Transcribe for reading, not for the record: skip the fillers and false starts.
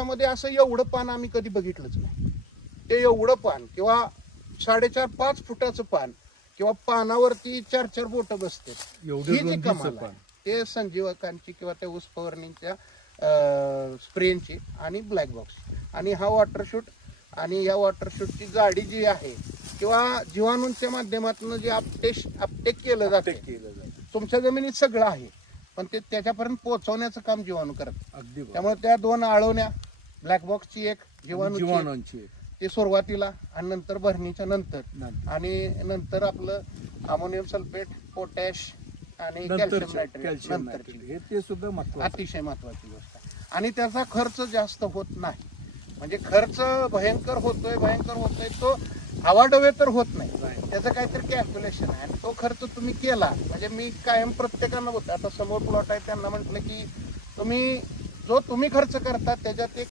मध्ये असं एवढं पान आम्ही कधी बघितलंच नाही. ते एवढं पान किंवा 4.5-5 फुटाचं पान किंवा पानावरती 4 बोट बसते, ही जी कमाल आहे ते संजीवकांची किंवा त्या ऊस फवारणीच्या स्प्रेची आणि ब्लॅक बॉक्स आणि हा वॉटर शूट आणि या वॉटर शूटची जाडी जी आहे किंवा जीवाणूंच्या माध्यमातून जे अपटेक केलं जाते तुमच्या जमिनीत सगळं आहे, पण ते त्याच्यापर्यंत पोहोचवण्याचं काम जीवाणू करतात. अगदी त्यामुळे त्या 2 आळवण्या, ब्लॅक बॉक्सची एक, जीवाणूंची ते सुरुवातीला आणि नंतर भरणीच्या नंतर आणि नंतर आपलं अमोनियम सल्फेट, पोटॅश आणि कॅल्शियम नायट्रेट नंतरची, ते सुद्धा अतिशय महत्वाची गोष्ट आहे. आणि त्याचा खर्च जास्त होत नाही. म्हणजे खर्च भयंकर होतोय तो हवाडवे तर होत नाही, त्याचं काहीतरी कॅल्क्युलेशन आहे आणि तो खर्च तुम्ही केला म्हणजे मी कायम प्रत्येकानं होतं. आता समोर प्लॉट आहे त्यांना म्हटलं की तुम्ही खर्च करता त्याच्यात एक